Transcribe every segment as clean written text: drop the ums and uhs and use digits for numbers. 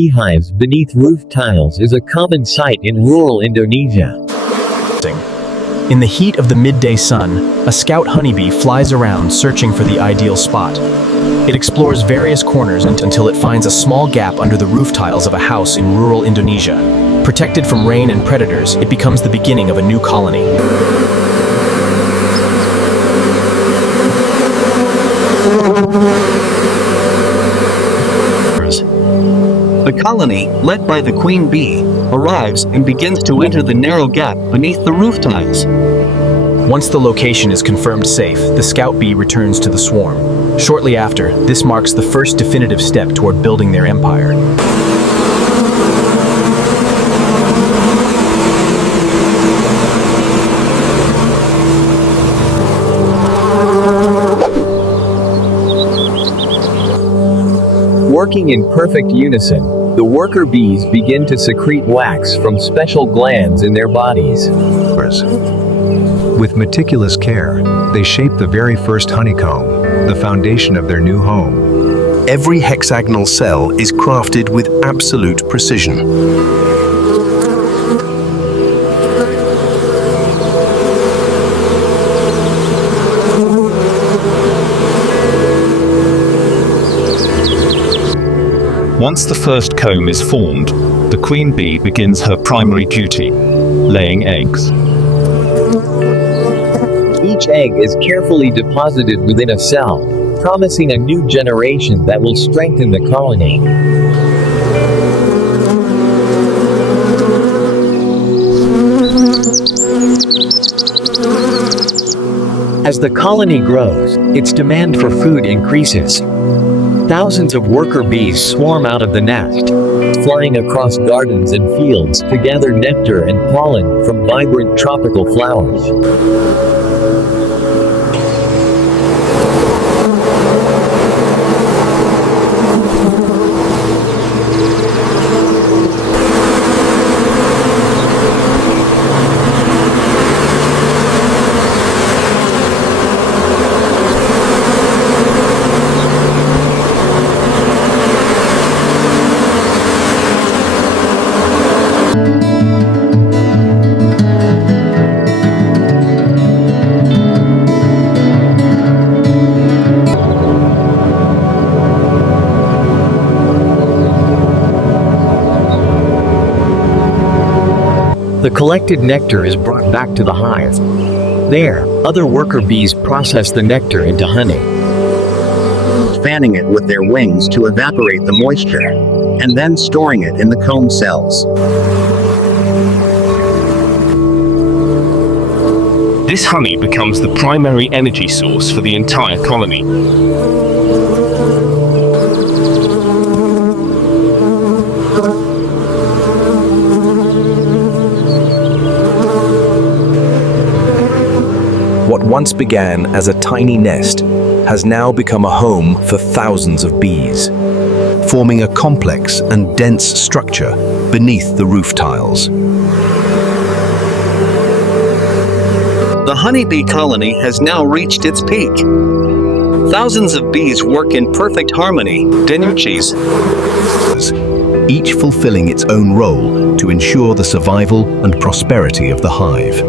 Beehives beneath roof tiles is a common sight in rural Indonesia. In the heat of the midday sun, a scout honeybee flies around searching for the ideal spot. It explores various corners until it finds a small gap under the roof tiles of a house in rural Indonesia. Protected from rain and predators, it becomes the beginning of a new colony. The colony, led by the queen bee, arrives and begins to enter the narrow gap beneath the roof tiles. Once the location is confirmed safe, the scout bee returns to the swarm. Shortly after, this marks the first definitive step toward building their empire. Working in perfect unison, the worker bees begin to secrete wax from special glands in their bodies. With meticulous care, they shape the very first honeycomb, the foundation of their new home. Every hexagonal cell is crafted with absolute precision. Once the first comb is formed, the queen bee begins her primary duty, laying eggs. Each egg is carefully deposited within a cell, promising a new generation that will strengthen the colony. As the colony grows, its demand for food increases. Thousands of worker bees swarm out of the nest, flying across gardens and fields to gather nectar and pollen from vibrant tropical flowers. The collected nectar is brought back to the hive. There, other worker bees process the nectar into honey, fanning it with their wings to evaporate the moisture, and then storing it in the comb cells. This honey becomes the primary energy source for the entire colony. What once began as a tiny nest has now become a home for thousands of bees, forming a complex and dense structure beneath the roof tiles. The honeybee colony has now reached its peak. Thousands of bees work in perfect harmony, energies, each fulfilling its own role to ensure the survival and prosperity of the hive.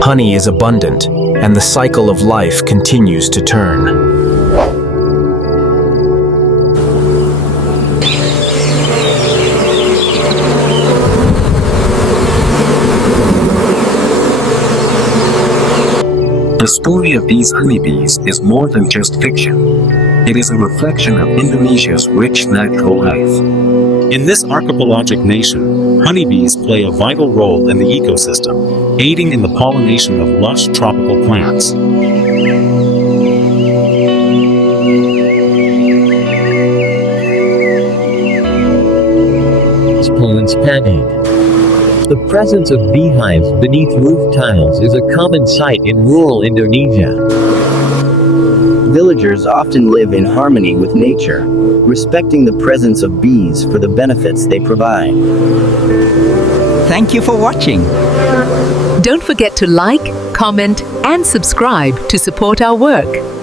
Honey is abundant, and the cycle of life continues to turn. The story of these honeybees is more than just fiction. It is a reflection of Indonesia's rich natural life. In this archipelagic nation, honeybees play a vital role in the ecosystem, aiding in the pollination of lush tropical plants. Pollen spanning. The presence of beehives beneath roof tiles is a common sight in rural Indonesia. Villagers often live in harmony with nature, respecting the presence of bees for the benefits they provide. Thank you for watching. Don't forget to like, comment, and subscribe to support our work.